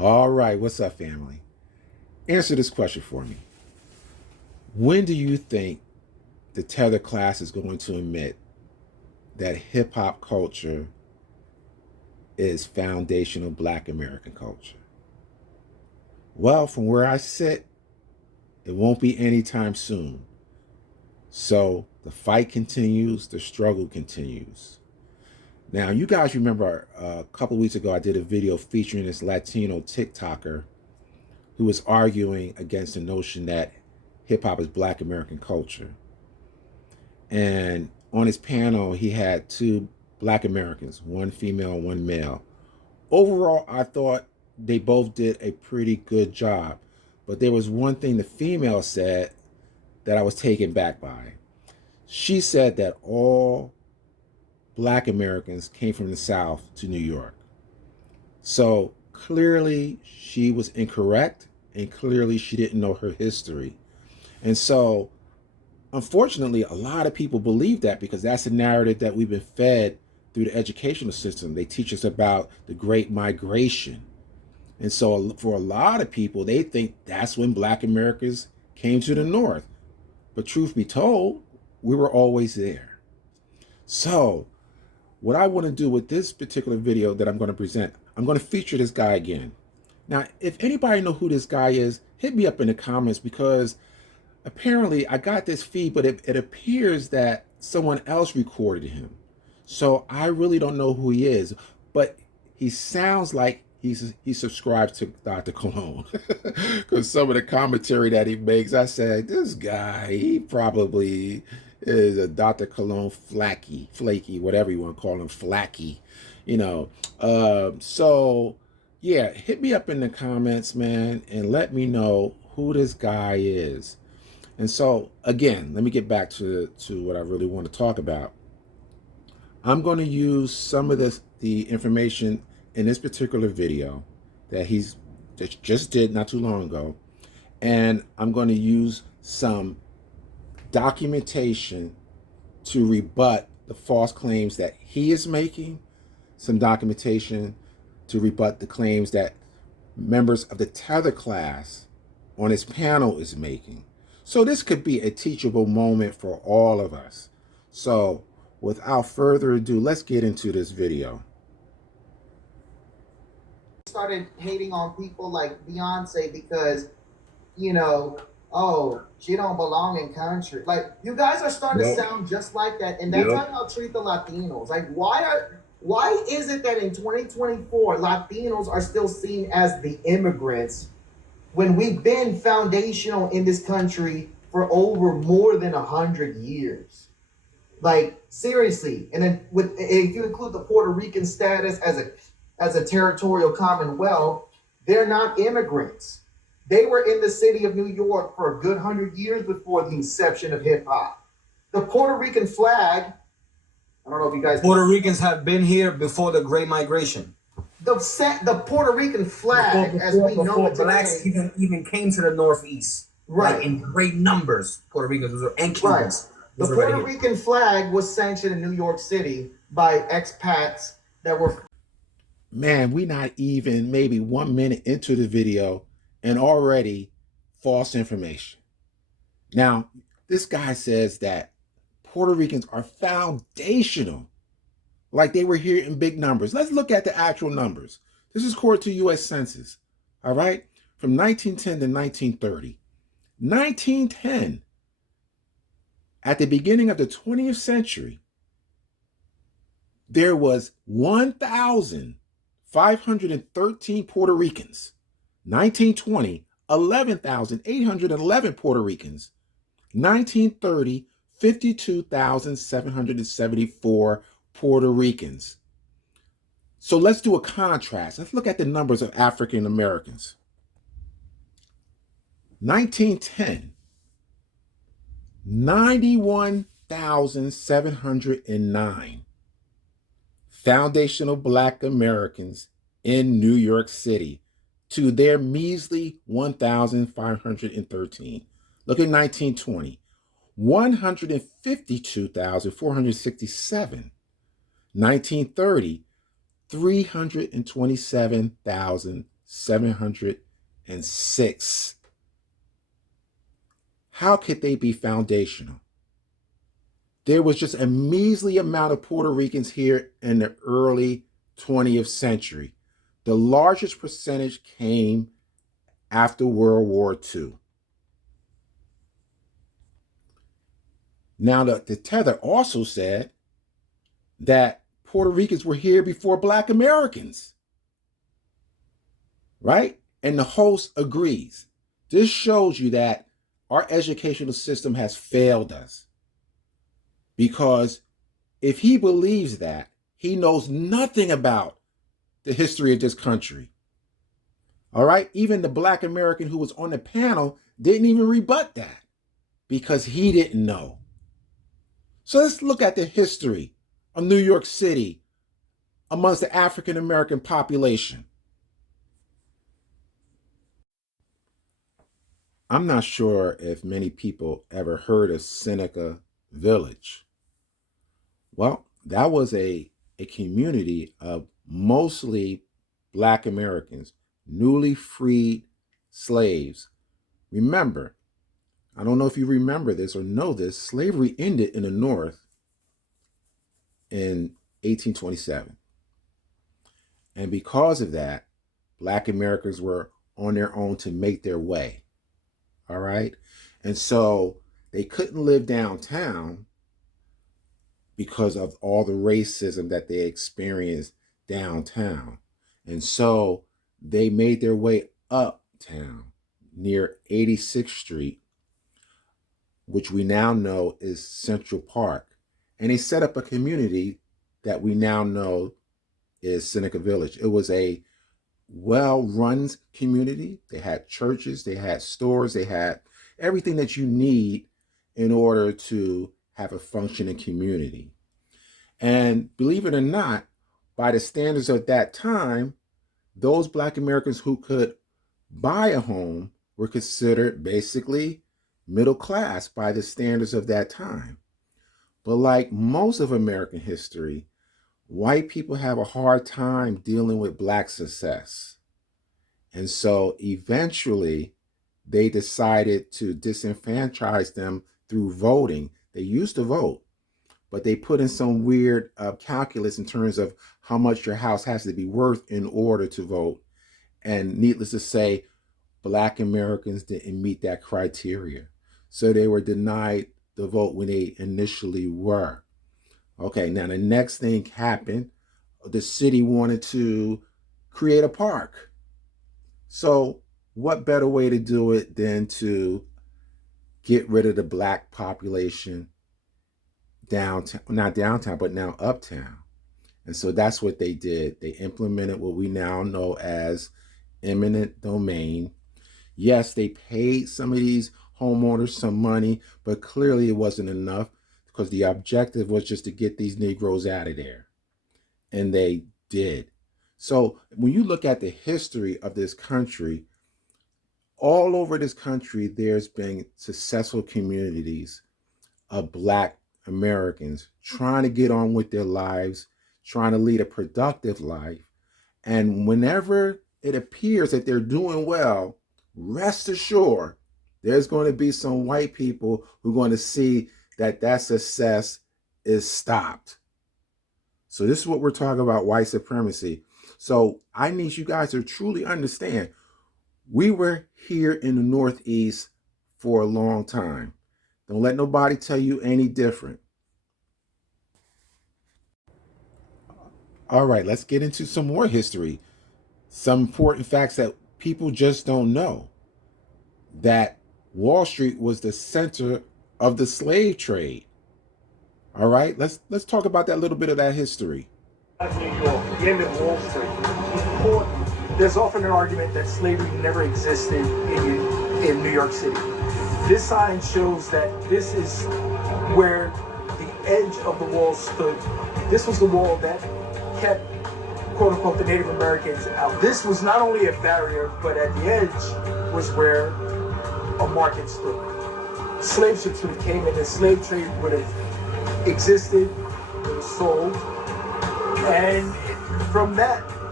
All right, what's up, family? Answer this question for me. When do you think the Tether class is going to admit that hip hop culture is foundational Black American culture? Well, from where I sit, it won't be anytime soon. So the fight continues, the struggle continues. Now, you guys remember a couple weeks ago, I did a video featuring this Latino TikToker who was arguing against the notion that hip hop is Black American culture. And on his panel, he had two Black Americans, one female, one male. Overall, I thought they both did a pretty good job. But there was one thing the female said that I was taken back by. She said that all Black Americans came from the South to New York. So clearly she was incorrect, and clearly she didn't know her history. And so, unfortunately, a lot of people believe that because that's the narrative that we've been fed through the educational system. They teach us about the Great Migration. And so for a lot of people, they think that's when Black Americans came to the North. But truth be told, we were always there. So what I want to do with this particular video that I'm going to present, I'm going to feature this guy again. Now, if anybody know who this guy is, hit me up in the comments, because apparently I got this feed, but it appears that someone else recorded him. So I really don't know who he is, but he sounds like he subscribes to Dr. Cologne, because some of the commentary that he makes, I said, this guy, he probably is a Dr. Cologne flaky, whatever you want to call him, flaky, you know. So yeah, hit me up in the comments, man, and let me know who this guy is. And so again, let me get back to what I really want to talk about. I'm going to use some of the information in this particular video that he's just did not too long ago, and I'm going to use some documentation to rebut the false claims that he is making, some documentation to rebut the claims that members of the Tether class on his panel is making. So this could be a teachable moment for all of us. So without further ado, let's get into this video. Started hating on people like Beyonce because, you know, oh, she don't belong in country. Like, you guys are starting to sound just like that, and that's how y'all treat the Latinos. Like, why is it that in 2024 Latinos are still seen as the immigrants when we've been foundational in this country for over more than 100 years? Like, seriously. And then if you include the Puerto Rican status as a territorial commonwealth, they're not immigrants. They were in the city of New York for a good 100 years before the inception of hip hop. The Puerto Rican flag, I don't know if you guys... Puerto Ricans have been here before the Great Migration. The Puerto Rican flag, as we know it today... Blacks even came to the Northeast. Right. Like in great numbers, Puerto Ricans and Cubans. Right. The Puerto Rican flag was sanctioned in New York City by expats that were... Man, we not even maybe 1 minute into the video and already false information. Now, this guy says that Puerto Ricans are foundational, like they were here in big numbers. Let's look at the actual numbers. This is according to U.S. Census, all right? From 1910 to 1930. 1910, at the beginning of the 20th century, there was 1,513 Puerto Ricans. 1920, 11,811 Puerto Ricans. 1930, 52,774 Puerto Ricans. So let's do a contrast. Let's look at the numbers of African Americans. 1910, 91,709 foundational Black Americans in New York City to their measly 1,513. Look at 1920, 152,467. 1930, 327,000 1706. How could they be foundational? There was just a measly amount of Puerto Ricans here in the early 20th century. The largest percentage came after World War II. Now, the Tether also said that Puerto Ricans were here before Black Americans, right? And the host agrees. This shows you that our educational system has failed us, because if he believes that, he knows nothing about the history of this country. All right? Even the Black American who was on the panel didn't even rebut that because he didn't know. So let's look at the history of New York City amongst the African American population. I'm not sure if many people ever heard of Seneca Village. Well, that was a community of mostly Black Americans, newly freed slaves. Remember, I don't know if you remember this or know this, slavery ended in the North in 1827. And because of that, Black Americans were on their own to make their way. All right? And so they couldn't live downtown because of all the racism that they experienced downtown. And so they made their way uptown near 86th Street, which we now know is Central Park. And they set up a community that we now know is Seneca Village. It was a well-run community. They had churches, they had stores, they had everything that you need in order to have a functioning community. And believe it or not, by the standards of that time, those Black Americans who could buy a home were considered basically middle class by the standards of that time. But like most of American history, white people have a hard time dealing with Black success. And so eventually they decided to disenfranchise them through voting. They used to vote, but they put in some weird calculus in terms of how much your house has to be worth in order to vote. And needless to say, Black Americans didn't meet that criteria. So they were denied the vote when they initially were. Okay, now the next thing happened. The city wanted to create a park. So what better way to do it than to get rid of the Black population downtown, not downtown, but now uptown. And so that's what they did. They implemented what we now know as eminent domain. Yes, they paid some of these homeowners some money, but clearly it wasn't enough, because the objective was just to get these Negroes out of there. And they did. So when you look at the history of this country, all over this country, there's been successful communities of Black Americans trying to get on with their lives, trying to lead a productive life. And whenever it appears that they're doing well, rest assured, there's going to be some white people who are going to see that that success is stopped. So this is what we're talking about, white supremacy. So I need you guys to truly understand, we were here in the Northeast for a long time. Don't let nobody tell you any different. All right, let's get into some more history. Some important facts that people just don't know. That Wall Street was the center of the slave trade. All right, let's talk about that little bit of that history. New York, the end of Wall Street. There's often an argument that slavery never existed in New York City. This sign shows that this is where the edge of the wall stood. This was the wall that kept, quote unquote, the Native Americans out. This was not only a barrier, but at the edge was where a market stood. Slave ships would have came in, the slave trade would have existed, it was sold, and from that,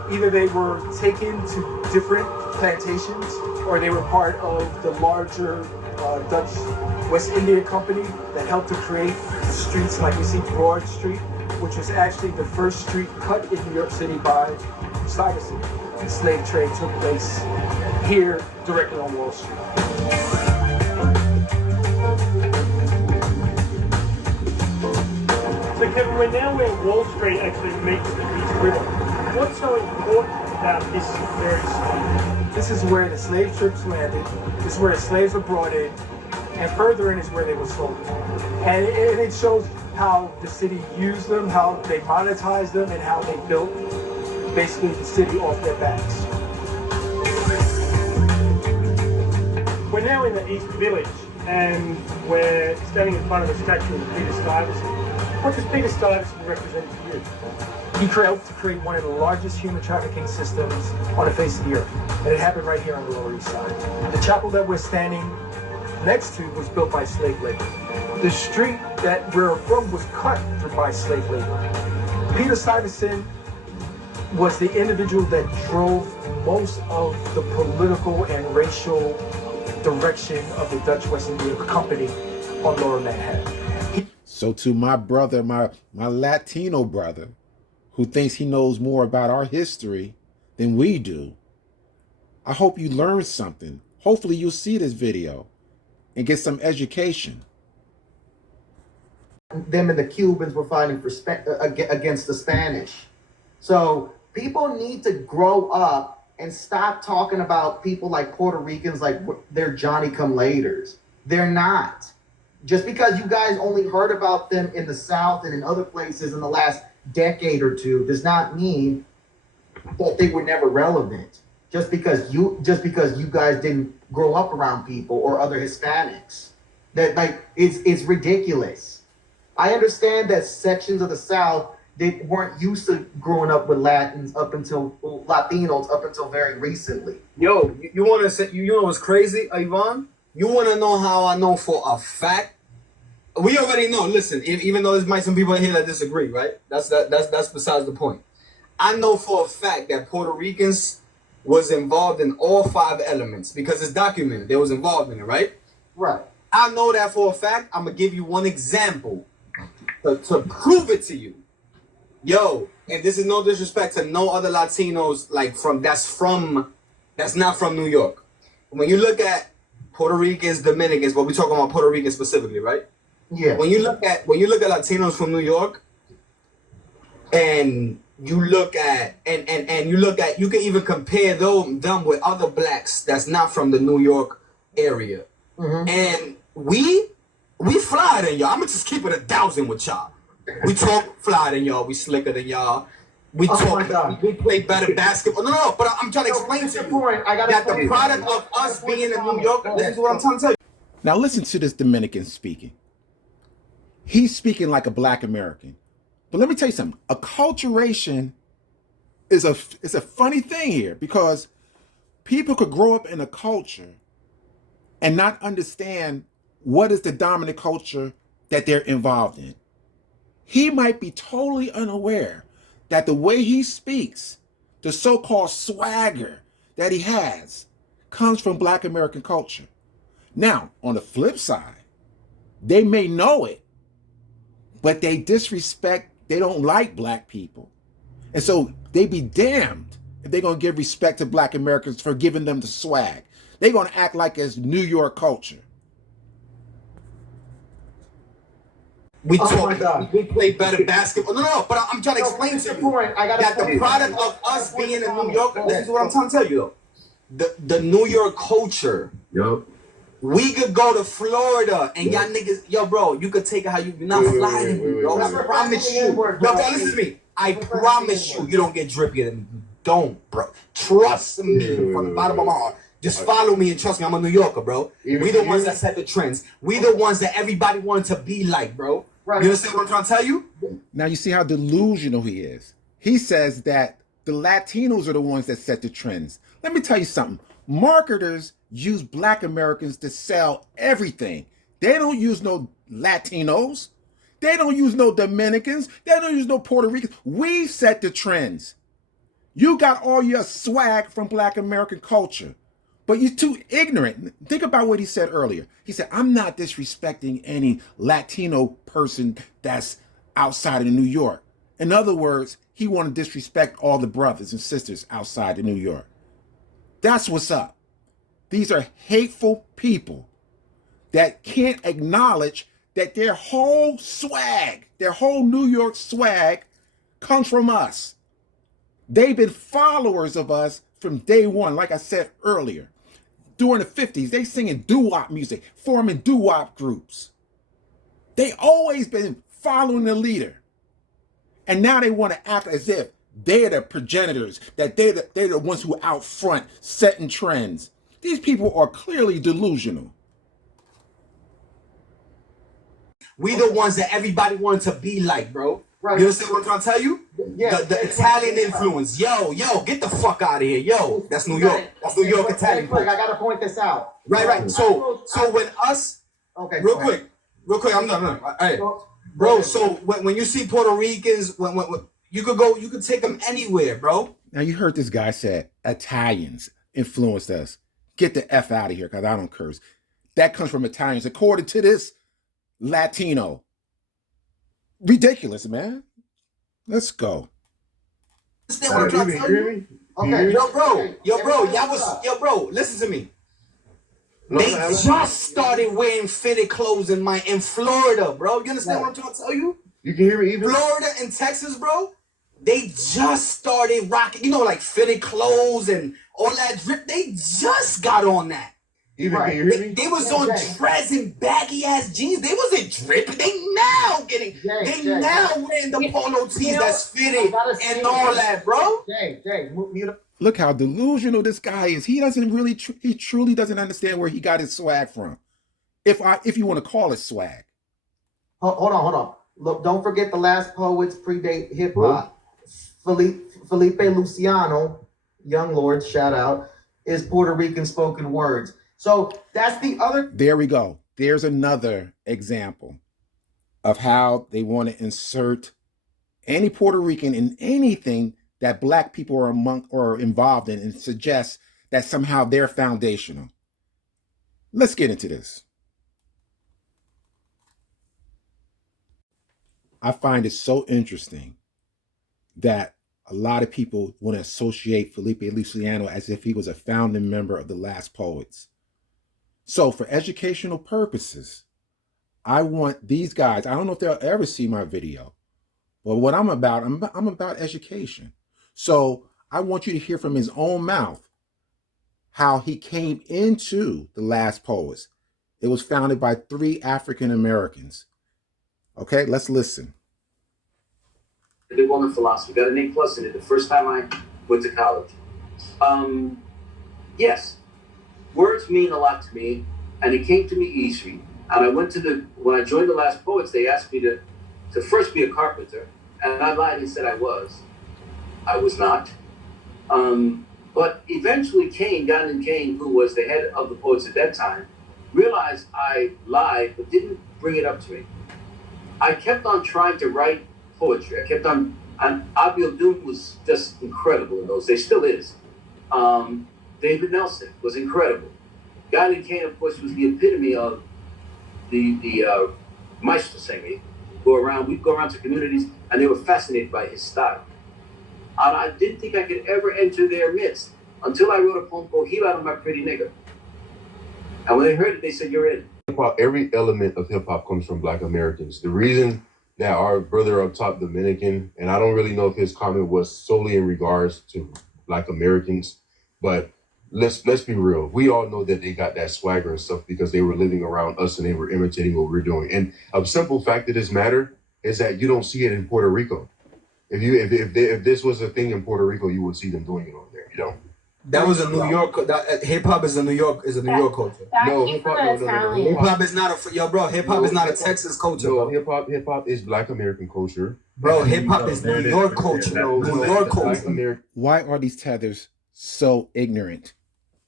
either they were taken to different plantations or they were part of the larger Dutch West India Company that helped to create streets like we see Broad Street, which was actually the first street cut in New York City by Stuyvesant. The slave trade took place here directly on Wall Street. So Kevin, we're now where Wall Street actually meets the East River. What's so important about this very spot? This is where the slave ships landed. This is where the slaves were brought in, and further in is where they were sold. And it shows how the city used them, how they monetized them, and how they built basically the city off their backs. We're now in the East Village, and we're standing in front of the statue of Peter Stuyvesant. What does Peter Stuyvesant represent to you? He helped to create one of the largest human trafficking systems on the face of the earth. And it happened right here on the Lower East Side. The chapel that we're standing next to was built by slave labor. The street that we're from was cut by slave labor. Peter Stuyvesant was the individual that drove most of the political and racial direction of the Dutch West India Company on Lower Manhattan. So to my brother, my Latino brother, who thinks he knows more about our history than we do, I hope you learned something. Hopefully you'll see this video and get some education. Them and the Cubans were fighting for against the Spanish. So people need to grow up and stop talking about people like Puerto Ricans like they're Johnny-come-laters. They're not. Just because you guys only heard about them in the South and in other places in the last decade or two does not mean that they were never relevant. Just because you guys didn't grow up around people or other Hispanics. That it's ridiculous. I understand that sections of the South, they weren't used to growing up with Latinos up until very recently. Yo, you want to say, you know what's crazy, Ivan? You want to know how I know for a fact? We already know. Listen, even though there's might some people in here that disagree, right? That's besides the point. I know for a fact that Puerto Ricans was involved in all 5 elements because it's documented. They was involved in it, right? Right. I know that for a fact. I'm gonna give you one example to prove it to you. Yo, and this is no disrespect to no other Latinos that's not from New York. When you look at Puerto Ricans, Dominicans, but we're talking about Puerto Ricans specifically, right? Yeah. When you look at Latinos from New York, and you look at you can even compare them with other blacks that's not from the New York area. Mm-hmm. And we fly than y'all. I'm gonna just keep it 1,000 with y'all. We talk fly than y'all. We slicker than y'all. We play better basketball. No, but I'm trying to explain to you that the product of us being in New York, this is what I'm trying to tell you. Now listen to this Dominican speaking. He's speaking like a black American. But let me tell you something. Acculturation is a funny thing here because people could grow up in a culture and not understand what is the dominant culture that they're involved in. He might be totally unaware that the way he speaks, the so-called swagger that he has, comes from Black American culture. Now, on the flip side, they may know it, but they disrespect, they don't like black people. And so they be damned if they're going to give respect to Black Americans for giving them the swag. They're going to act like it's New York culture. We play better basketball. No, but I'm trying to explain to you that the product of us being in New York, this is what I'm trying to tell you though. The New York culture. Yup. We could go to Florida and y'all niggas, yo, bro, you could take it how you not flying, bro. I promise you. Yo, bro, listen to me. I promise you don't get drippier than me. You don't, bro. Trust me from the bottom of my heart. Just follow me and trust me. I'm a New Yorker, bro. We the ones that set the trends. We the ones that everybody wanted to be like, bro. Right. You understand what I'm trying to tell you? Now you see how delusional he is. He says that the Latinos are the ones that set the trends. Let me tell you something. Marketers use Black Americans to sell everything. They don't use no Latinos. They don't use no Dominicans. They don't use no Puerto Ricans. We set the trends. You got all your swag from Black American culture, but you're too ignorant. Think about what he said earlier. He said, I'm not disrespecting any Latino person that's outside of New York. In other words, he wanted to disrespect all the brothers and sisters outside of New York. That's what's up. These are hateful people that can't acknowledge that their whole swag, their whole New York swag comes from us. They've been followers of us from day one, like I said earlier. During the 50s, they singing doo-wop music, forming doo-wop groups. They always been following the leader. And now they want to act as if they're the progenitors, that they're the ones who out front setting trends. These people are clearly delusional. We the ones that everybody wanted to be like, bro. Right. You understand what I'm trying to tell you? Yeah. The Italian influence. Yo, get the fuck out of here. Yo, that's New York. That's New York Italian. Quick, I gotta point this out. Right. So when us, okay, real quick, I'm done. Hey, bro. So when you see Puerto Ricans, when you could take them anywhere, bro. Now you heard this guy said Italians influenced us. Get the F out of here, because I don't curse. That comes from Italians, according to this Latino. Ridiculous, man. Let's go. Understand what I'm trying to tell you? Okay, yo, bro, listen to me. They just started wearing fitted clothes in Florida, bro. You understand what I'm trying to tell you? You can hear me even? Florida and Texas, bro. They just started rocking, like fitted clothes and all that drip. They just got on that. Even can you hear me? They was on dreads and baggy ass jeans. They wasn't dripping. They now wearing the polo tees that's fitted and all that, bro. Look how delusional this guy is. He doesn't really, he truly doesn't understand where he got his swag from. If you want to call it swag. Hold on. Look, don't forget the last poets predate hip hop. Felipe Luciano, young lord, shout out, is Puerto Rican spoken words. So that's the other. There we go. There's another example of how they want to insert any Puerto Rican in anything that Black people are involved in and suggest that somehow they're foundational. Let's get into this. I find it so interesting that a lot of people want to associate Felipe Luciano as if he was a founding member of the Last Poets. So for educational purposes, I want these guys, I don't know if they'll ever see my video, but what I'm about education. So I want you to hear from his own mouth how he came into the Last Poets. It was founded by 3 African Americans. Okay, let's listen. I did well in philosophy, got an A+ in it the first time I went to college. Yes, words mean a lot to me, and it came to me easy. And I went to when I joined the Last Poets, they asked me to first be a carpenter, and I lied and said I was. I was not. But eventually Galen Kane, who was the head of the Poets at that time, realized I lied, but didn't bring it up to me. I kept on trying to write poetry. And Abiel Doom was just incredible in those days, still is. David Nelson was incredible. Galen Kane, of course, was the epitome of the maestro singing. We'd go around to communities, and they were fascinated by his style. And I didn't think I could ever enter their midst until I wrote a poem called He Lied on My Pretty Nigga. And when they heard it, they said, "You're in." Every element of hip hop comes from Black Americans. The reason that our brother up top, Dominican, and I don't really know if his comment was solely in regards to Black Americans, but let's be real. We all know that they got that swagger and stuff because they were living around us and they were imitating what we're doing. And a simple fact of this matter is that you don't see it in Puerto Rico. If this was a thing in Puerto Rico, you would see them doing it over there. You know. That was a New York. Hip hop is a New York culture. No, hip hop. Hip hop is not hip hop is not a Texas culture. No, hip hop is Black American culture. Bro, hip hop is New York culture. New York culture. Why are these tethers so ignorant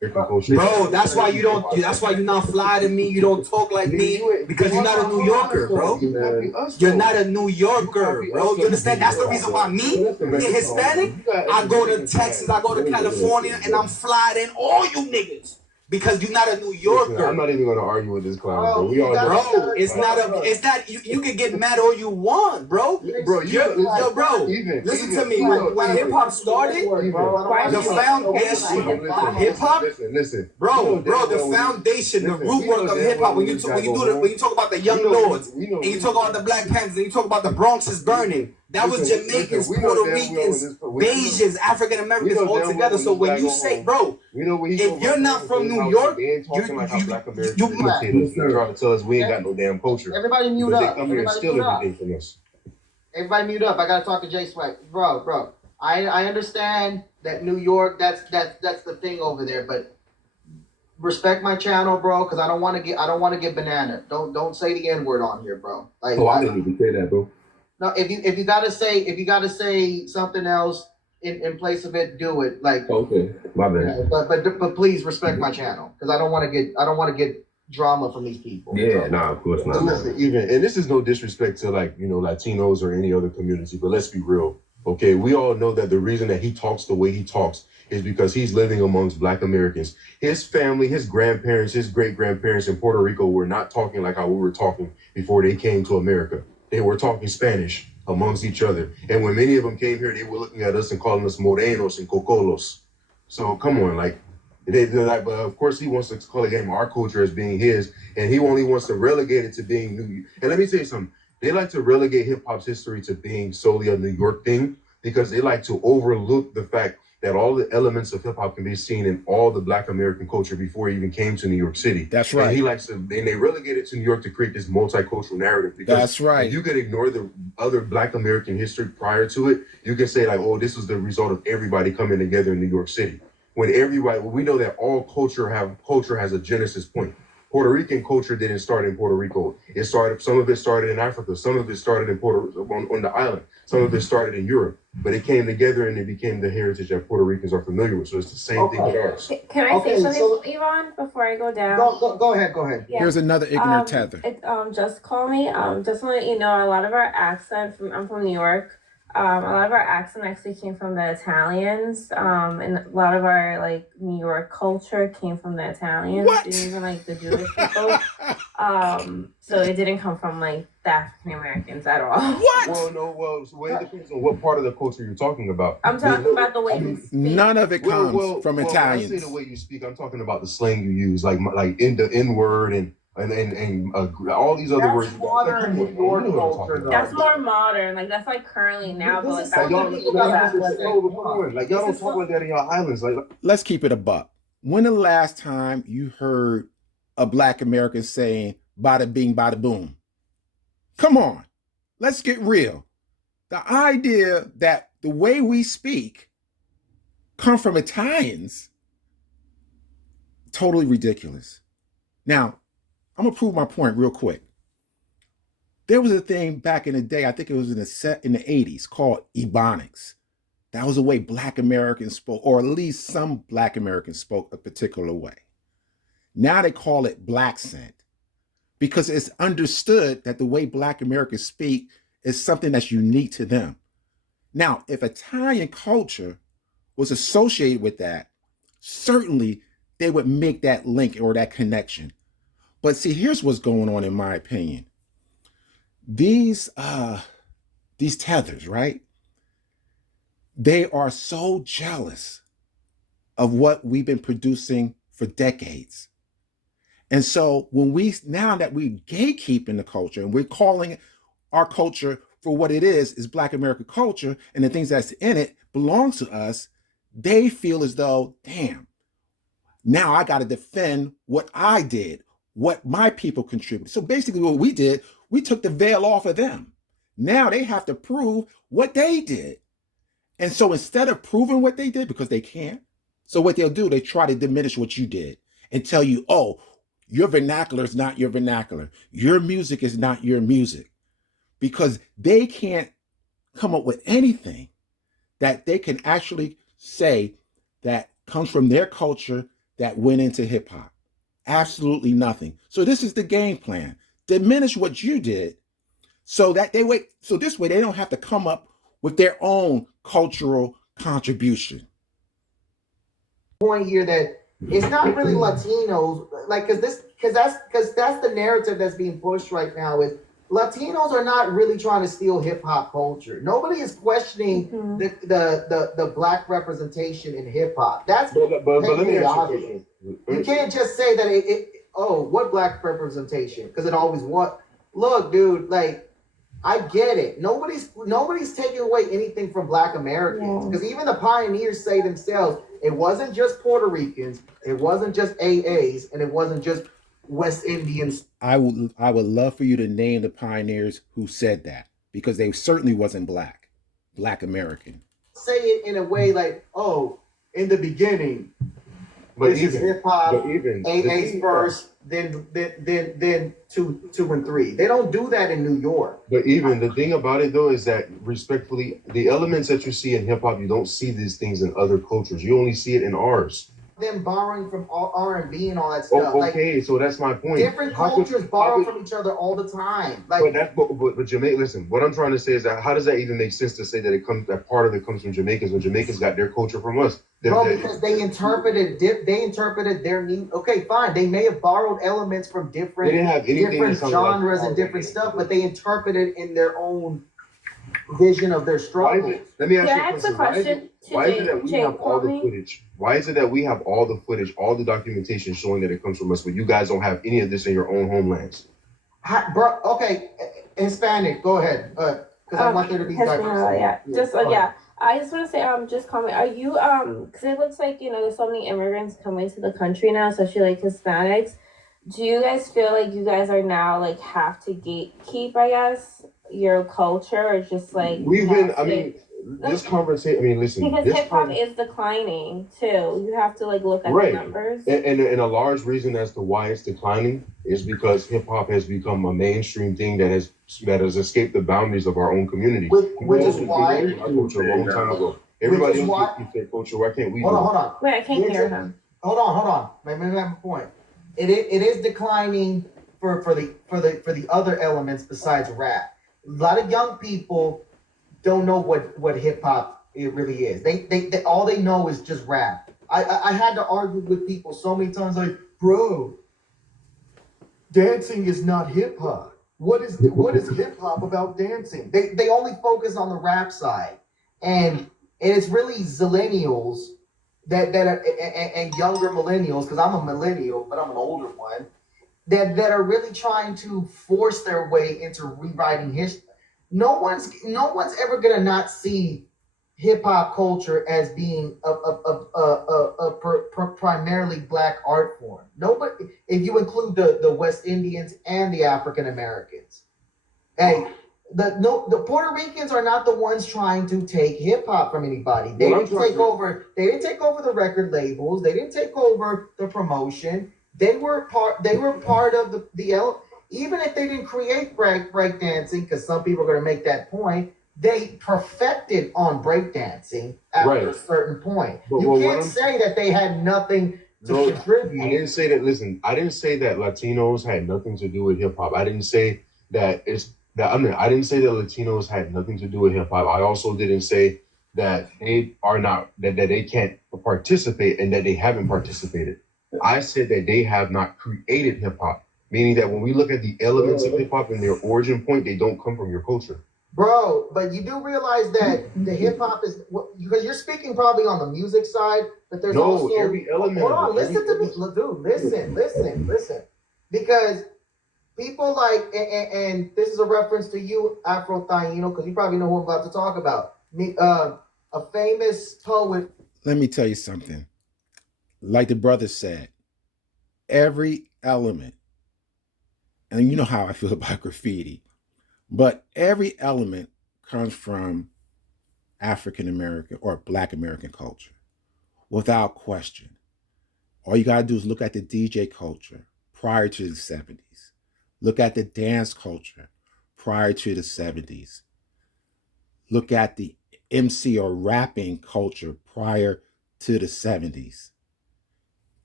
Bro, that's why you don't. That's why you're not fly to me. You don't talk like me because you're not a New Yorker, bro. You're not a New Yorker, bro. You understand? That's the reason why me, being Hispanic, I go to Texas, I go to California, and I'm flying in all you niggas. Because you're not a New Yorker. Listen, I'm not even gonna argue with this clown, bro. We all bro, it's not a. It's not. You can get mad all you want, bro. Bro, bro. Listen to me. When hip hop started, the foundation of hip hop. Listen, bro. The foundation, the root work of hip hop. When you talk about the Young Lords, and you talk about the Black Panthers, and you talk about the Bronx is burning. That was Jamaicans, Puerto Ricans, Bajans, African Americans all together. So when you say, bro, if you're not from New York, you trying to tell us we ain't got no damn culture. Everybody mute up. They come here and steal everything from us. Everybody mute up. I gotta talk to Jay Swag. Bro. I understand that New York, that's the thing over there, but respect my channel, bro, because I don't want to get banana. Don't say the N-word on here, bro. Like, I didn't even say that, bro. No, if you gotta say something else in place of it, do it. Like, okay, my bad. But please respect my channel because I don't want to get drama from these people. Yeah, nah, of course not. And listen, and this is no disrespect to Latinos or any other community, but let's be real. Okay, we all know that the reason that he talks the way he talks is because he's living amongst Black Americans. His family, his grandparents, his great-grandparents in Puerto Rico were not talking like how we were talking before they came to America. They were talking Spanish amongst each other. And when many of them came here, they were looking at us and calling us morenos and cocolos. So come on, they're like, but of course he wants to call our culture as being his, and he only wants to relegate it to being New. And let me tell you something, they like to relegate hip hop's history to being solely a New York thing because they like to overlook the fact that all the elements of hip hop can be seen in all the Black American culture before he even came to New York City. That's right. And he likes to, and they relegate it to New York to create this multicultural narrative. Because that's right. If you could ignore the other Black American history prior to it, you can say this was the result of everybody coming together in New York City. When we know that all culture has a genesis point. Puerto Rican culture didn't start in Puerto Rico. Some of it started in Africa. Some of it started in on the island. Some of it started in Europe. But it came together and it became the heritage that Puerto Ricans are familiar with. So it's the same thing with ours. Can I say something, Yvonne, before I go down? Go ahead. Yeah. Here's another ignorant tether. Just call me. Just to let you know, a lot of our accent I'm from New York. A lot of our accent actually came from the Italians, and a lot of our New York culture came from the Italians, and even the Jewish people. So it didn't come from the African Americans at all. What? So it depends on what part of the culture you're talking about. I'm talking about the way we speak. None of it comes from Italians. When I say the way you speak, I'm talking about the slang you use, like in the N-word and all these other words. Modern New York culture, though. That's more modern. That's currently now, but y'all don't talk like that in your islands. Let's keep it a buck. When the last time you heard a Black American saying "bada bing, bada boom"? Come on, let's get real. The idea that the way we speak come from Italians, totally ridiculous. Now, I'm gonna prove my point real quick. There was a thing back in the day, I think it was in the 80s, called Ebonics. That was the way Black Americans spoke, or at least some Black Americans spoke a particular way. Now they call it Black Accent because it's understood that the way Black Americans speak is something that's unique to them. Now, if Italian culture was associated with that, certainly they would make that link or that connection. But see, here's what's going on in my opinion. These tethers, right? They are so jealous of what we've been producing for decades. And so now that we gatekeeping the culture and we're calling our culture for what it is Black American culture, and the things that's in it belongs to us, they feel as though, damn, now I got to defend what I did, what my people contributed. So basically what we did, we took the veil off of them. Now they have to prove what they did. And so instead of proving what they did, because they can't, so what they'll do, they try to diminish what you did and tell you, oh, your vernacular is not your vernacular. Your music is not your music. Because they can't come up with anything that they can actually say that comes from their culture that went into hip hop. Absolutely nothing. So this is the game plan. Diminish what you did so that so this way they don't have to come up with their own cultural contribution. Point here that it's not really Latinos, like, because that's the narrative that's being pushed right now is Latinos are not really trying to steal hip hop culture. Nobody is questioning the black representation in hip hop. That's but let me ask you a question. You can't just say that what black representation? Because it always what. Look, dude, like, I get it. Nobody's taking away anything from Black Americans, because even the pioneers say themselves, it wasn't just Puerto Ricans, it wasn't just AAs, and it wasn't just West Indians. I would love for you to name the pioneers who said that, because they certainly wasn't Black American. Say it in a way like, oh, in the beginning, this is hip hop, AA's first, then 2 and 3. They don't do that in New York. But even the thing about it though is that, respectfully, the elements that you see in hip hop, you don't see these things in other cultures. You only see it in ours. Them borrowing from R&B and all that stuff. Okay, so that's my point. Different cultures borrow from each other all the time. Like, but Jamaica, listen, what I'm trying to say is that how does that even make sense to say that part of it comes from Jamaicans when Jamaicans got their culture from us? Because they interpreted their new. Okay, fine. They may have borrowed elements from different genres and different stuff, but they interpreted in their own vision of their struggle. Let me ask you a question. Why is it that we have all the footage? Why is it that we have all the footage, all the documentation showing that it comes from us, but you guys don't have any of this in your own homelands? Bro, okay, Hispanic, go ahead. Because I want there to be diversity. I just want to say, just comment. Are you, because it looks like, there's so many immigrants coming to the country now, especially like Hispanics. Do you guys feel like you guys are now like have to gatekeep, I guess, your culture, or just like this conversation, listen, because hip hop is declining too. You have to like look at the numbers. And a large reason as to why it's declining is because hip hop has become a mainstream thing that has escaped the boundaries of our own community. Which is why our culture a long time ago. Everybody else keeps their culture. Why can't we? Hold on. Wait, I can't hear him. Hold on. Maybe I have a point. It is declining for the other elements besides rap. A lot of young people don't know what hip hop it really is. They all they know is just rap. I had to argue with people so many times, like, bro, dancing is not hip hop. What is hip hop about dancing? They only focus on the rap side, and it's really zillennials that are and younger millennials, because I'm a millennial, but I'm an older one, that are really trying to force their way into rewriting history. No one's ever gonna not see hip hop culture as being a primarily Black art form. Nobody, if you include the West Indians and the African Americans. Hey, the Puerto Ricans are not the ones trying to take hip hop from anybody. They didn't take over the record labels. They didn't take over the promotion. They were part of the even if they didn't create breakdancing, because some people are going to make that point, they perfected on breakdancing after a certain point. But, you can't say that they had nothing to contribute. I didn't say that. Listen, I didn't say that Latinos had nothing to do with hip hop. I didn't say that I didn't say that Latinos had nothing to do with hip hop. I also didn't say that they are not that they can't participate and that they haven't participated. I said that they have not created hip hop. Meaning that when we look at the elements of hip hop and their origin point, they don't come from your culture. Bro, but you do realize that the hip hop is, because you're speaking probably on the music side, but there's also every element. Hold on, listen to me, dude. Listen. Because people like, and this is a reference to you, Afro Taino, because you probably know who I'm about to talk about. A famous poet. Let me tell you something. Like the brother said, every element, and you know how I feel about graffiti, but every element comes from African American or Black American culture, without question. All you gotta do is look at the DJ culture prior to the 70s. Look at the dance culture prior to the 70s. Look at the MC or rapping culture prior to the 70s.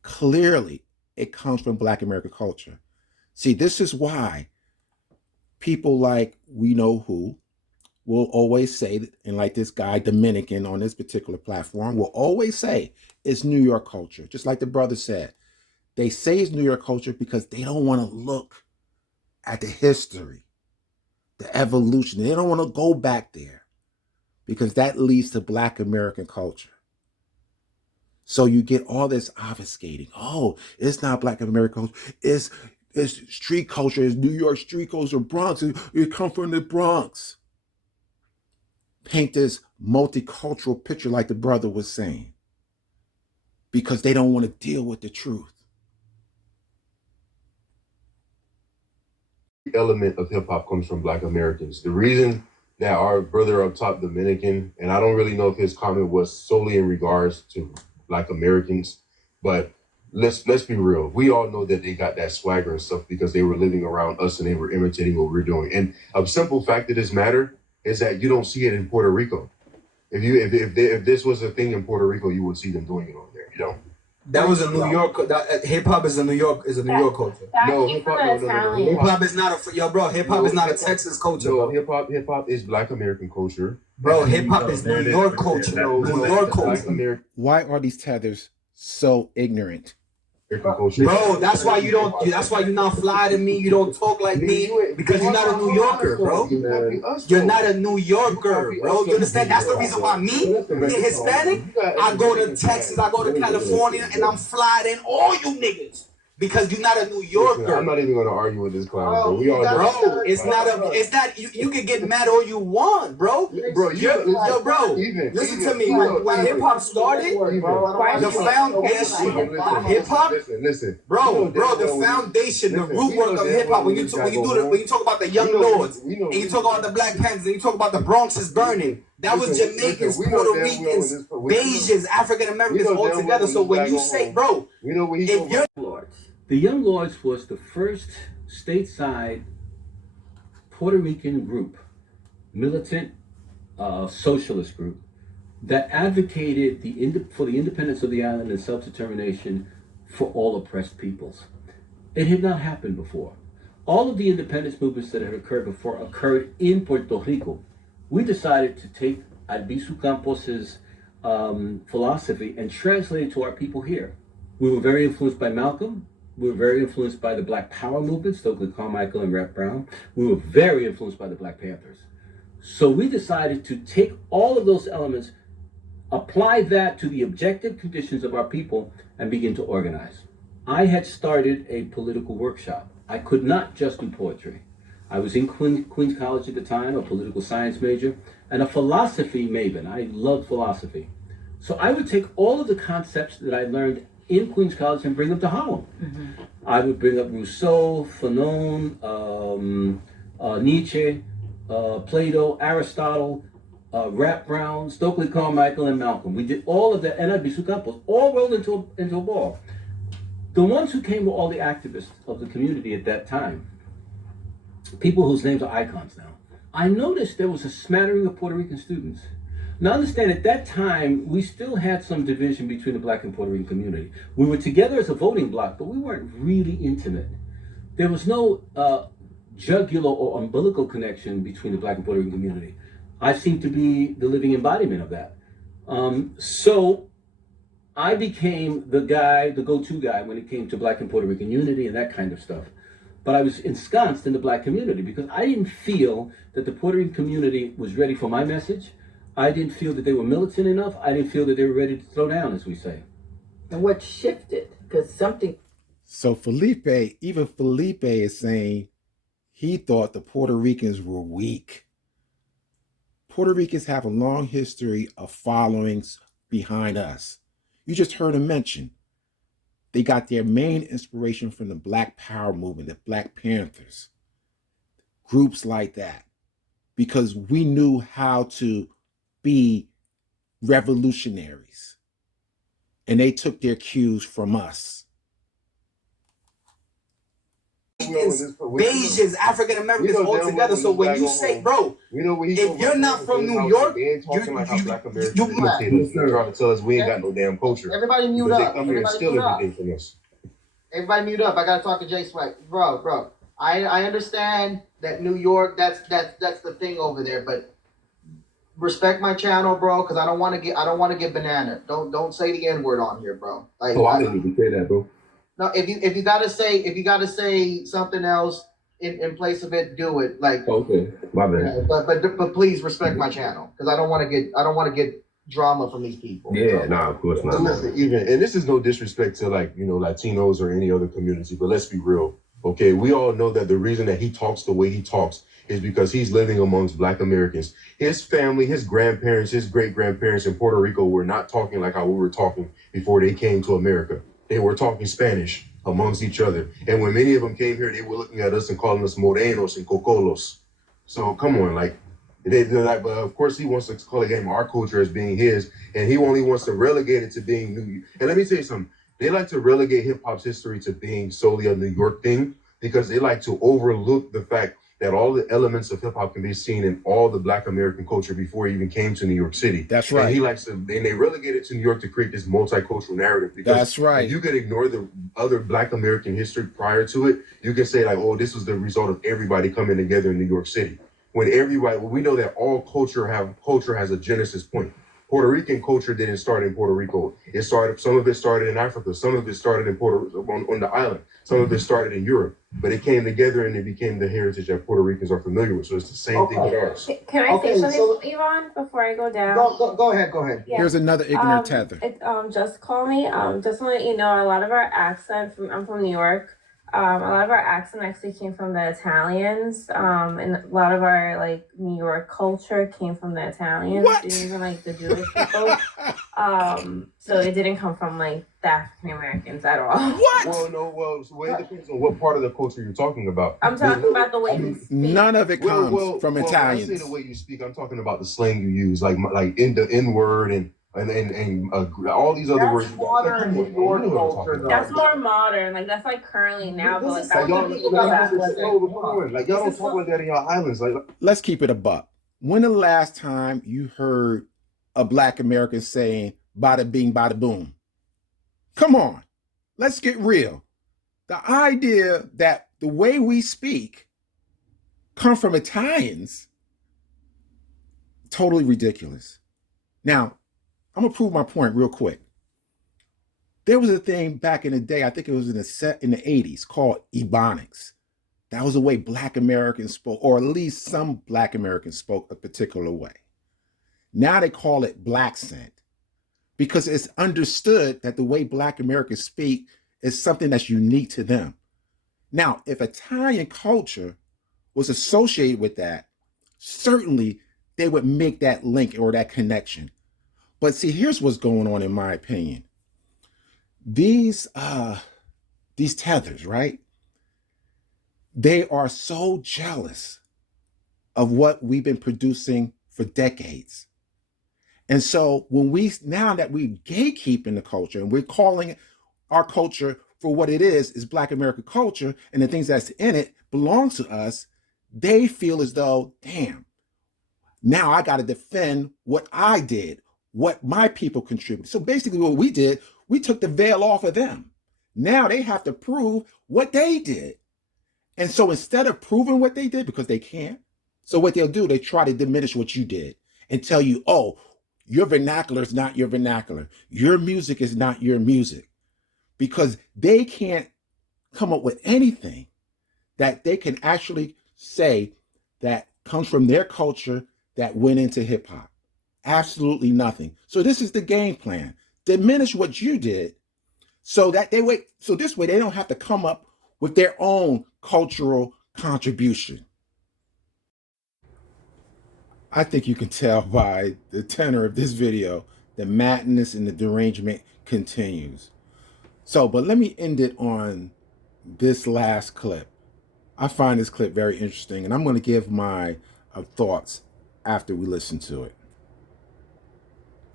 clearly it comes from Black American culture. See, this is why people like we know who will always say, and like this guy Dominican on this particular platform will always say, it's New York culture. Just like the brother said, they say it's New York culture because they don't want to look at the history, the evolution. They don't want to go back there because that leads to Black American culture. So you get all this obfuscating. Oh, it's not Black American culture. It's street culture. It's New York street culture, Bronx. It come from the Bronx. Paint this multicultural picture like the brother was saying because they don't want to deal with the truth. Element of hip hop comes from Black Americans. The reason that our brother up top, Dominican, and I don't really know if his comment was solely in regards to Black Americans, but let's be real. We all know that they got that swagger and stuff because they were living around us and they were imitating what we're doing. And a simple fact of this matter is that you don't see it in Puerto Rico. If this was a thing in Puerto Rico, you would see them doing it over there. You know. That was a New York. Hip hop is a New York culture. No, hip hop. No. Hip hop is not a hip hop is not a Texas culture. No, hip hop is Black American culture. Bro, hip hop is New York culture. New York culture. Why are these tethers so ignorant? Bro, that's why you don't. That's why you're not fly to me. You don't talk like me because you're not a New Yorker, bro. You're not a New Yorker, bro. You understand? That's the reason why me, being Hispanic, I go to Texas, I go to California, and I'm fly than all you niggas. Because you're not a New Yorker. I'm not even going to argue with this clown, bro. We all bro, it's not you can get mad all you want, bro. Bro, listen to me. When hip hop started, the foundation, hip hop, listen, bro, the foundation, the root work of hip hop. When you talk about the Young Lords, and you talk about the Black Panthers, and you talk about the Bronx is burning. That was Jamaicans, Puerto Ricans, Bajans, African Americans all together. So when you say, bro, if you're the Young Lords was the first stateside Puerto Rican group, militant socialist group, that advocated for the independence of the island and self-determination for all oppressed peoples. It had not happened before. All of the independence movements that had occurred before occurred in Puerto Rico. We decided to take Albizu Campos's philosophy and translate it to our people here. We were very influenced by Malcolm. We were very influenced by the Black Power movement, Stokely Carmichael and Rep Brown. We were very influenced by the Black Panthers. So we decided to take all of those elements, apply that to the objective conditions of our people, and begin to organize. I had started a political workshop. I could not just do poetry. I was in Queens College at the time, a political science major, and a philosophy maven. I loved philosophy. So I would take all of the concepts that I learned in Queens College and bring them to Harlem. Mm-hmm. I would bring up Rousseau, Fanon, Nietzsche, Plato, Aristotle, Rap Brown, Stokely Carmichael, and Malcolm. We did all of that, and Albizu Campos, all rolled into a ball. The ones who came were all the activists of the community at that time, people whose names are icons now. I noticed there was a smattering of Puerto Rican students. Now understand, at that time, we still had some division between the Black and Puerto Rican community. We were together as a voting bloc, but we weren't really intimate. There was no jugular or umbilical connection between the Black and Puerto Rican community. I seem to be the living embodiment of that. So I became the go-to guy when it came to Black and Puerto Rican unity and that kind of stuff. But I was ensconced in the Black community because I didn't feel that the Puerto Rican community was ready for my message. I didn't feel that they were militant enough. I didn't feel that they were ready to throw down, as we say. And what shifted? Because something... So Felipe is saying he thought the Puerto Ricans were weak. Puerto Ricans have a long history of followings behind us. You just heard him mention they got their main inspiration from the Black Power movement, the Black Panthers, groups like that, because we knew how to be revolutionaries. And they took their cues from us. Bayesians, African Americans all together. So when you say, bro, if you're not from New York, you imitate us. You're trying to tell us we ain't got no damn culture. Everybody mute up. They come here and steal everything from us. Everybody mute up. I gotta talk to Jay Sweat. Bro. I understand that New York, that's the thing over there, but respect my channel, bro, because I don't want to get banana. Don't say the N-word on here, bro. Like, I didn't even say that, bro. No, if you gotta say something else in place of it, do it. Like, okay, my bad. But please respect my channel, because I don't want to get drama from these people. Yeah, nah, of course not. Listen, and this is no disrespect to Latinos or any other community, but let's be real. Okay, we all know that the reason that he talks the way he talks is because he's living amongst Black Americans. His family, his grandparents, his great-grandparents in Puerto Rico were not talking like how we were talking before they came to America. They were talking Spanish amongst each other. And when many of them came here, they were looking at us and calling us morenos and cocolos. So come on, but of course he wants to call again our culture as being his, and he only wants to relegate it to being New. And let me tell you something. They like to relegate hip hop's history to being solely a New York thing because they like to overlook the fact that all the elements of hip hop can be seen in all the Black American culture before it even came to New York City. That's right. And he likes to, and they relegate it to New York to create this multicultural narrative. Because that's right. You could ignore the other Black American history prior to it. You can say like, oh, this was the result of everybody coming together in New York City. When we know that all culture has a genesis point. Puerto Rican culture didn't start in Puerto Rico. Some of it started in Africa. Some of it started in on the island. Some of it started in Europe. But it came together and it became the heritage that Puerto Ricans are familiar with. So it's the same thing with ours. Can I say something, Yvonne, before I go down? Go ahead. Yeah. Here's another ignorant tether. Just call me. Just want to let you know, a lot of our accent I'm from New York. A lot of our accent actually came from the Italians, and a lot of our New York culture came from the Italians, what? Even the Jewish people. So it didn't come from the African Americans at all. What? So it depends on what part of the culture you're talking about. I'm talking about the way you speak. None of it comes from Italians. When I say the way you speak, I'm talking about the slang you use, like in the N-word and all these other words. Modern New York culture. That's more modern. That's currently now, but y'all don't talk like that in your islands. Let's keep it a buck. When the last time you heard a Black American saying "bada bing, bada boom"? Come on, let's get real. The idea that the way we speak come from Italians, totally ridiculous. Now, I'm gonna prove my point real quick. There was a thing back in the day, I think it was in the 80s, called Ebonics. That was the way Black Americans spoke, or at least some Black Americans spoke a particular way. Now they call it Black Scent because it's understood that the way Black Americans speak is something that's unique to them. Now, if Italian culture was associated with that, certainly they would make that link or that connection. But see, here's what's going on in my opinion. These tethers, right? They are so jealous of what we've been producing for decades. And so now that we're gatekeeping the culture and we're calling our culture for what it is Black American culture, and the things that's in it belong to us, they feel as though, damn, now I got to defend what I did, what my people contributed. So basically what we did, we took the veil off of them. Now they have to prove what they did. And so instead of proving what they did, because they can't, so what they'll do, they try to diminish what you did and tell you, oh, your vernacular is not your vernacular. Your music is not your music. Because they can't come up with anything that they can actually say that comes from their culture that went into hip hop. Absolutely nothing. So this is the game plan. Diminish what you did so that this way they don't have to come up with their own cultural contribution. I think you can tell by the tenor of this video, the madness and the derangement continues. But let me end it on this last clip. I find this clip very interesting, and I'm going to give my thoughts after we listen to it.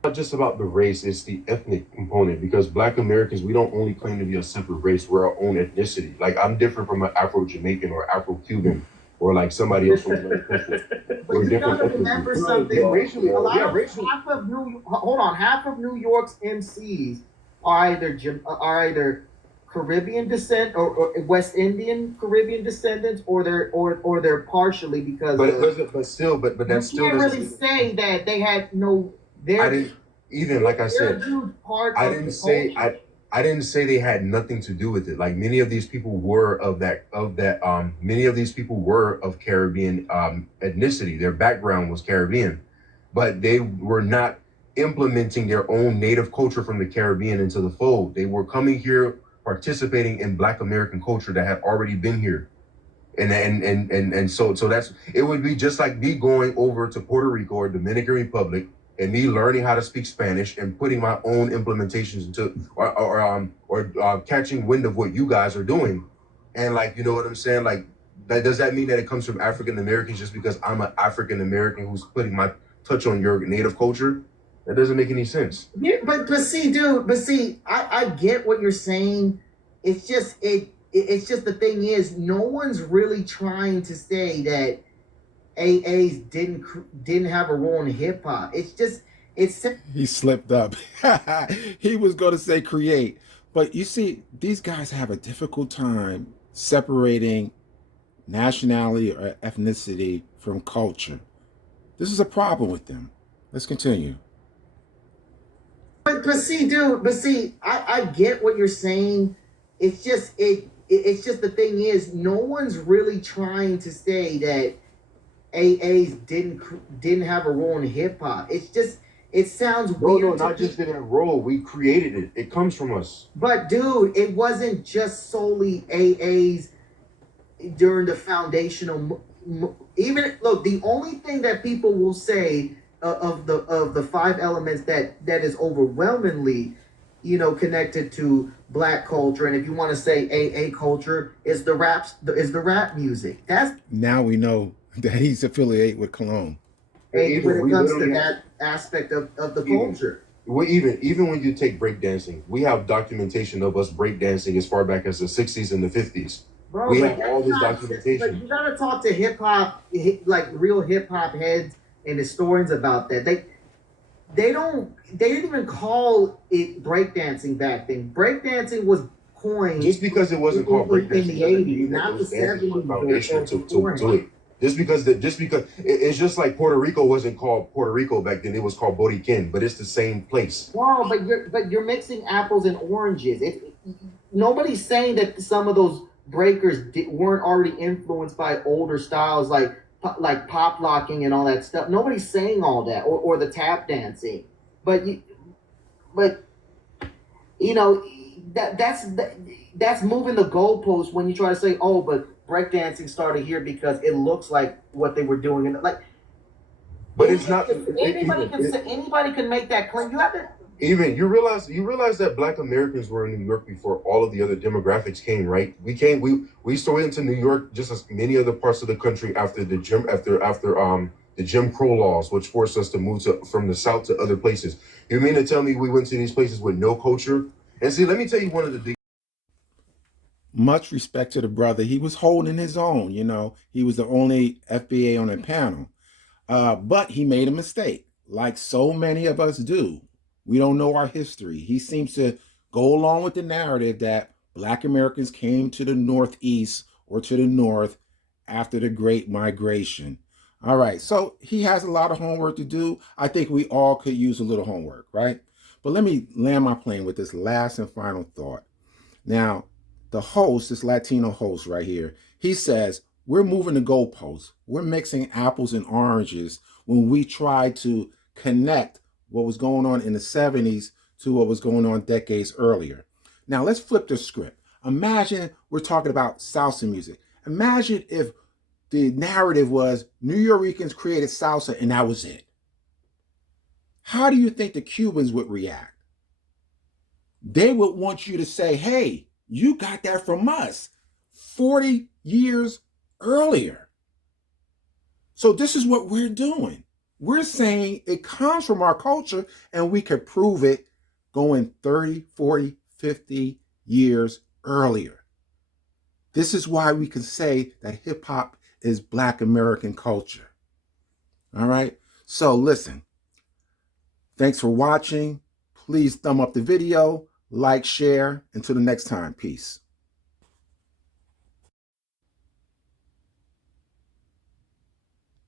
not just about the race, it's the ethnic component, because Black Americans, we don't only claim to be a separate race, we're our own ethnicity. Like, I'm different from an Afro-Jamaican or Afro-Cuban or like somebody else from another country. But you gotta remember something. Half of New York's MCs are either Caribbean descent or West Indian Caribbean descendants, or they're partially because. But that still doesn't. You can't really say that they had no. I didn't even, like I said, I didn't say they had nothing to do with it. Like, many of these people were many of these people were of Caribbean ethnicity. Their background was Caribbean, but they were not implementing their own native culture from the Caribbean into the fold. They were coming here, participating in Black American culture that had already been here. And so that's, it would be just like me going over to Puerto Rico or Dominican Republic and me learning how to speak Spanish and putting my own implementations into or catching wind of what you guys are doing. And, like, you know what I'm saying? Like, does that mean that it comes from African Americans just because I'm an African American who's putting my touch on your native culture? That doesn't make any sense. Yeah, but see, dude, I get what you're saying. It's just the thing is, no one's really trying to say that AAs didn't have a role in hip hop. He slipped up. He was going to say create, but you see, these guys have a difficult time separating nationality or ethnicity from culture. This is a problem with them. Let's continue. But see, dude, I get what you're saying. It's just the thing is, no one's really trying to say that AAs didn't have a role in hip hop. It sounds weird. No, not just didn't roll. We created it. It comes from us. But dude, it wasn't just solely AAs during the foundational. Even look, the only thing that people will say of the five elements that is overwhelmingly, connected to Black culture, and if you want to say AA culture, is the rap music. That's now we know that he's affiliated with Cologne. And when it comes to that aspect of the culture. Even when you take breakdancing, we have documentation of us breakdancing as far back as the 60s and the 50s. Bro, we have all this documentation. But you gotta talk to hip hop, like real hip hop heads and historians about that. They didn't even call it breakdancing back then. Breakdancing was coined just because it wasn't called breakdancing in the 80s, not the 70s. Foundation to do it. Just because it's just like Puerto Rico wasn't called Puerto Rico back then, it was called Boriquén, but it's the same place. Wow, but you're mixing apples and oranges. Nobody's saying that some of those breakers weren't already influenced by older styles like pop locking and all that stuff. Nobody's saying all that, or the tap dancing. But that's moving the goalpost when you try to say, oh, but breakdancing started here because it looks like what they were doing, and like. But it's not. Anybody can make that claim. You have to. Even you realize that Black Americans were in New York before all of the other demographics came, right? We started into New York just as many other parts of the country after the Jim Crow laws, which forced us to move from the South to other places. You mean to tell me we went to these places with no culture? And see, let me tell you one of the big. Much respect to the brother. He was holding his own, He was the only FBA on the panel. But he made a mistake, like so many of us do. We don't know our history. He seems to go along with the narrative that Black Americans came to the Northeast or to the North after the Great Migration. All right, so he has a lot of homework to do. I think we all could use a little homework, right? But let me land my plane with this last and final thought. Now, the host, this Latino host right here, he says, we're moving the goalposts. We're mixing apples and oranges when we try to connect what was going on in the 70s to what was going on decades earlier. Now, let's flip the script. Imagine we're talking about salsa music. Imagine if the narrative was New Yorkers created salsa and that was it. How do you think the Cubans would react? They would want you to say, hey, you got that from us 40 years earlier. So this is what we're doing. We're saying it comes from our culture, and we could prove it going 30, 40, 50 years earlier. This is why we can say that hip hop is Black American culture. All right. So listen, thanks for watching. Please thumb up the video, like, share. Until the next time, peace.